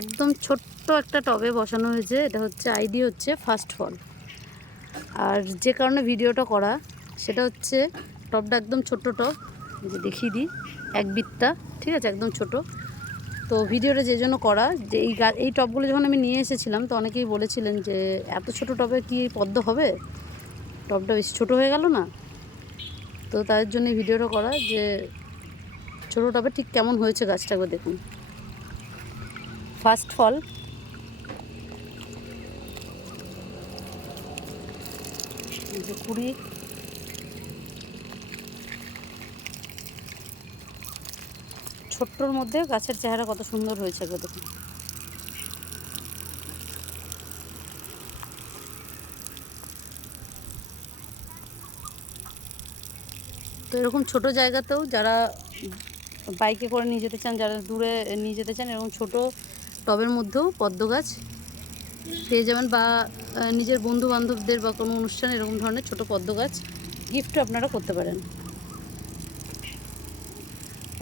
একদম ছোট্ট একটা টবে বসানো হয়েছে। এটা হচ্ছে আইডি হচ্ছে ফার্স্ট ফল আর যে কারণে ভিডিওটা করা, সেটা হচ্ছে টবটা একদম ছোট্ট টব। যে দেখিয়ে দিই, এক বিত্তা ঠিক আছে? একদম ছোট। তো ভিডিওটা যে জন্য করা, যে এই গা এই টবগুলো যখন আমি নিয়ে এসেছিলাম, তো অনেকেই বলেছিলেন যে, এত ছোট টবে কি পদ্ম হবে? টবটা বেশি ছোটো হয়ে গেল না? তো তাদের জন্য ভিডিওটা করা যে, ছোটো টবে ঠিক কেমন হয়েছে গাছটাকে দেখুন। ফার্স্ট ফল। কুড়ি। ছোট্টর মধ্যে গাছের চেহারা কত সুন্দর হয়েছে একবার দেখুন। তো এরকম ছোট জায়গাতেও যারা বাইকে করে নিয়ে যেতে চান, যারা দূরে নিয়ে যেতে চান, এরকম ছোট টবের মধ্যেও পদ্ম গাছ। পেয়ে যাবেন বা নিজের বন্ধু বান্ধবদের বা কোনো অনুষ্ঠানে এরকম ধরনের ছোট পদ্ম গাছ গিফট আপনারা করতে পারেন।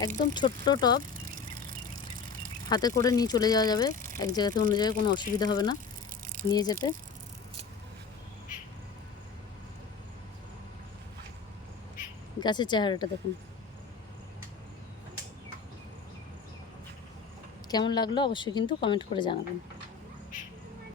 একদম ছোট্ট টব। হাতে করে নিয়ে চলে যাওয়া যাবে। এক জায়গা থেকে অন্য জায়গায় কোনো অসুবিধা হবে না। নিয়ে যেতে। গাছের চেহারাটা দেখুন। কেমন লাগল অবশ্যই কিন্তু কমেন্ট করে জানাবেন।